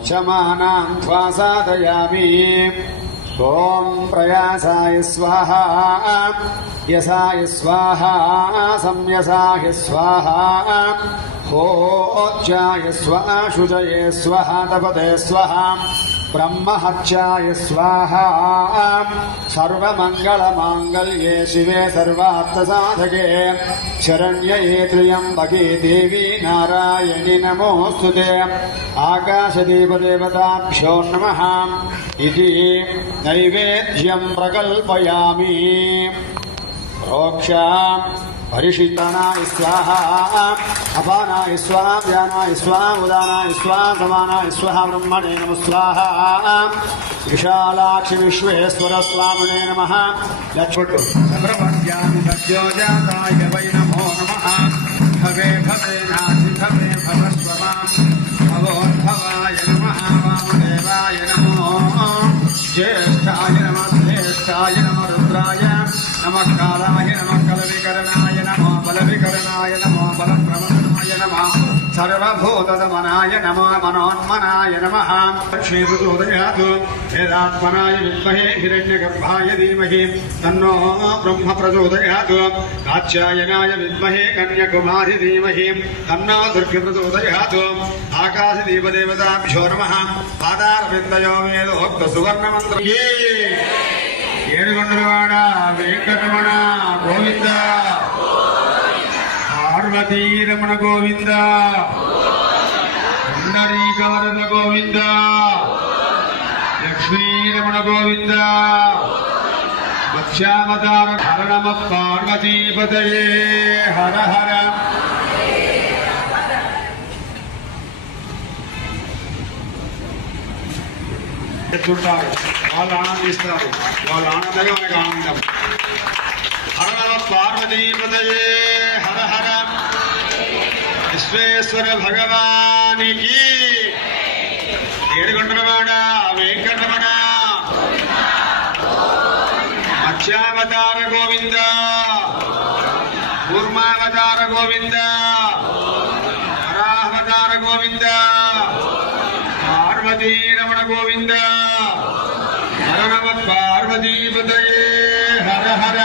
मुच्यमानां साधयामि। ॐ प्रयासाय स्वाहा यसाय स्वाहा संयसाय स्वाहा होच्चाय स्वाहा शुचये स्वाहा तपते स्वाहा ब्रह्महत्याय स्वाहा। सर्वमंगलमांगल्ये शिवे सर्वार्थसाधके शरण्ये त्र्यंबके देवी नारायणि नमोस्तुते। आकाशदेवदेवताभ्यो नमः इति नैवेद्यं प्रकल्पयामि। प्रोक्षा परिशिष्टानाय स्वाहा अपानाय स्वाहा व्यानाय स्वाहा उदानाय स्वाहा समानाय स्वाहा ब्रह्मणे नमः स्वाहा। विशालाक्षि विश्वेश्वर स्वामिने नमः। लक्ष्मण्यामि सत्योजाताय वै नमो नमः। भवे भवे नाथि भवे भवस्वमां भवोद्भवाय नमः। वामदेवाय नमो ज्येष्ठाय नमः श्रेष्ठाय नमः रुद्राय नमः कालाय नमः कलविकरणाय नमो बलविकरणाय नमो बलप्रवदनाय नमः। सर्वभूतदमनाय नमो मनोन्मनाय नमः। लक्ष्मीप्रचोदयात् वेदात्मनाय विद्महे हिरण्यगर्भाय धीमहि तन्नो ब्रह्म प्रचोदयात्। कात्यायनाय विद्महे कन्याकुमारी धीमहि तन्नो दुर्गे प्रचोदयात्। आकाशदीपदेवताभ्यो नमः। पादारविन्दयो वेदोक्त सुवर्णमन्त्र ఏడుగొండలవాడ వెంకటరమణ గోవింద పార్వతీరమణ గోవింద పుండరీకారద గోవింద లక్ష్మీరమణ గోవింద మత్స్యావతార హర నమ పార్వతీపతయే హర హర। చూడాలి వాళ్ళు ఆనందిస్తారు, వాళ్ళు ఆనందమే మనకు ఆనందం। హర నమ పార్వతీపతయే హర హర। విశ్వేశ్వర భగవానికి ఏడుగొండలవాడ వెంకటరమణ మత్స్యావతార గోవింద కూర్మావతార గోవింద వరాహవతార గోవింద పార్వతీరమణ గోవింద హర నమ పార్వతీపతయే హర హర।